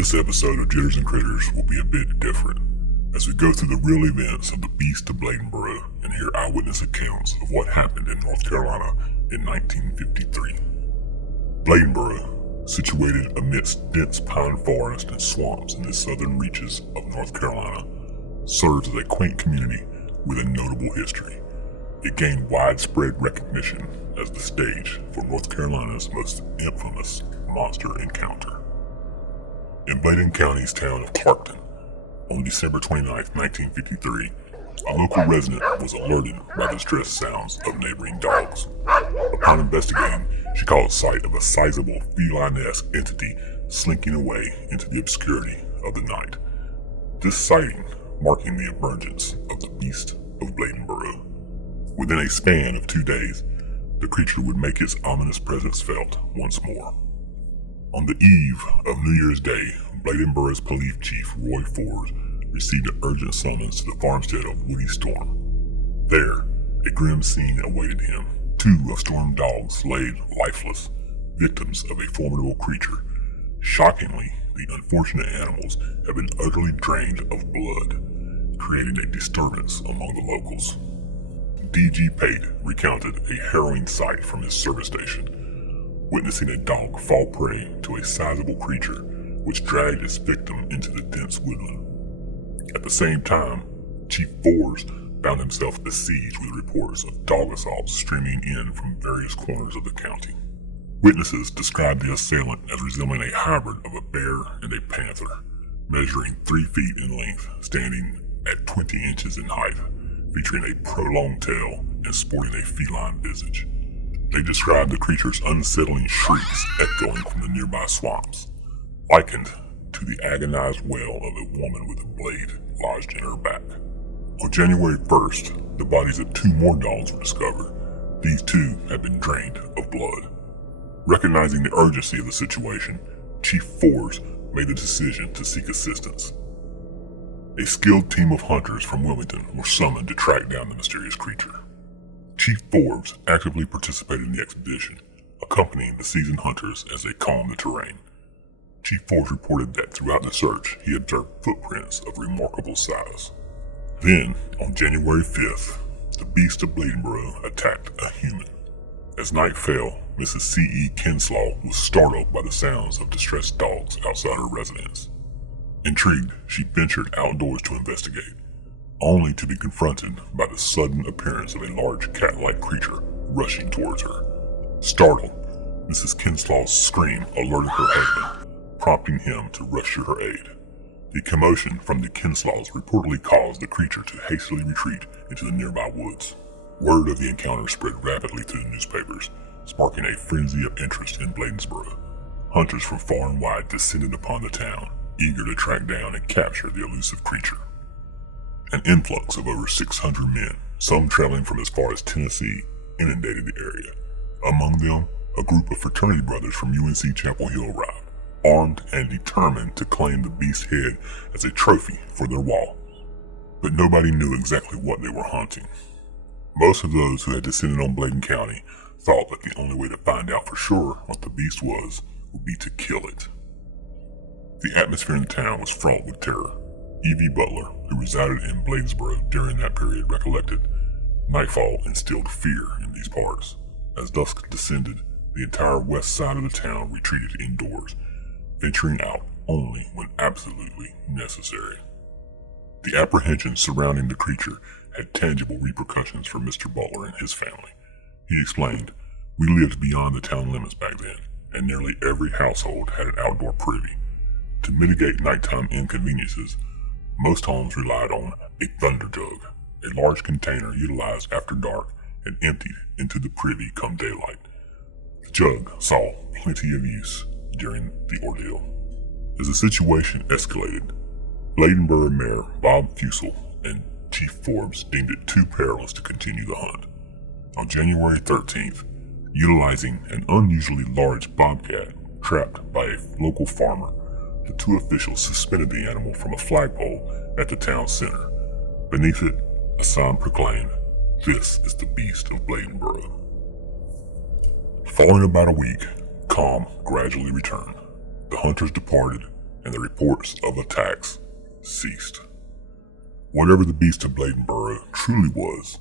This episode of Jitters and Critters will be a bit different, as we go through the real events of the Beast of Bladenboro and hear eyewitness accounts of what happened in North Carolina in 1953. Bladenboro, situated amidst dense pine forest and swamps in the southern reaches of North Carolina, serves as a quaint community with a notable history. It gained widespread recognition as the stage for North Carolina's most infamous monster encounter. In Bladen County's town of Clarkton, on December 29, 1953, a local resident was alerted by the distressed sounds of neighboring dogs. Upon investigating, she caught sight of a sizable feline-esque entity slinking away into the obscurity of the night. This sighting marking the emergence of the Beast of Bladenboro. Within a span of 2 days, the creature would make its ominous presence felt once more. On the eve of New Year's Day, Bladenboro's police chief Roy Forbes received an urgent summons to the farmstead of Woody Storm. There, a grim scene awaited him. 2 of Storm's dogs laid lifeless, victims of a formidable creature. Shockingly, the unfortunate animals have been utterly drained of blood, creating a disturbance among the locals. D.G. Pate recounted a harrowing sight from his service station, witnessing a dog fall prey to a sizable creature which dragged its victim into the dense woodland. At the same time, Chief Forbes found himself besieged with reports of dog assaults streaming in from various corners of the county. Witnesses described the assailant as resembling a hybrid of a bear and a panther, measuring 3 feet in length, standing at 20 inches in height, featuring a prolonged tail and sporting a feline visage. They described the creature's unsettling shrieks echoing from the nearby swamps, likened to the agonized wail of a woman with a blade lodged in her back. On January 1st, the bodies of 2 more dogs were discovered. These 2 had been drained of blood. Recognizing the urgency of the situation, Chief Forbes made the decision to seek assistance. A skilled team of hunters from Wilmington were summoned to track down the mysterious creature. Chief Forbes actively participated in the expedition, accompanying the seasoned hunters as they combed the terrain. Chief Forbes reported that throughout the search, he observed footprints of remarkable size. Then, on January 5th, the Beast of Bladenboro attacked a human. As night fell, Mrs. C.E. Kinslaw was startled by the sounds of distressed dogs outside her residence. Intrigued, she ventured outdoors to investigate, only to be confronted by the sudden appearance of a large cat-like creature rushing towards her. Startled, Mrs. Kinslaw's scream alerted her husband, prompting him to rush to her aid. The commotion from the Kinslaws reportedly caused the creature to hastily retreat into the nearby woods. Word of the encounter spread rapidly through the newspapers, sparking a frenzy of interest in Bladensboro. Hunters from far and wide descended upon the town, eager to track down and capture the elusive creature. An influx of over 600 men, some traveling from as far as Tennessee, inundated the area. Among them, a group of fraternity brothers from UNC Chapel Hill arrived, armed and determined to claim the beast's head as a trophy for their wall. But nobody knew exactly what they were hunting. Most of those who had descended on Bladen County thought that the only way to find out for sure what the beast was would be to kill it. The atmosphere in the town was fraught with terror. E.V. Butler, who resided in Bladensboro during that period, recollected, "Nightfall instilled fear in these parts. As dusk descended, the entire west side of the town retreated indoors, venturing out only when absolutely necessary." The apprehensions surrounding the creature had tangible repercussions for Mr. Butler and his family. He explained, "We lived beyond the town limits back then, and nearly every household had an outdoor privy. To mitigate nighttime inconveniences, most homes relied on a thunder jug, a large container utilized after dark and emptied into the privy come daylight. The jug saw plenty of use during the ordeal." As the situation escalated, Bladenboro Mayor Bob Fusel and Chief Forbes deemed it too perilous to continue the hunt. On January 13th, utilizing an unusually large bobcat trapped by a local farmer, the 2 officials suspended the animal from a flagpole at the town center. Beneath it, a sign proclaimed, "This is the Beast of Bladenboro." Following about a week, calm gradually returned. The hunters departed, and the reports of attacks ceased. Whatever the Beast of Bladenboro truly was,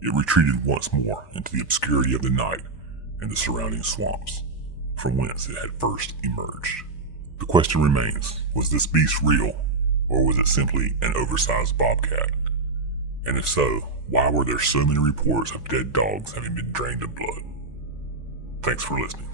it retreated once more into the obscurity of the night and the surrounding swamps, from whence it had first emerged. The question remains, was this beast real, or was it simply an oversized bobcat? And if so, why were there so many reports of dead dogs having been drained of blood? Thanks for listening.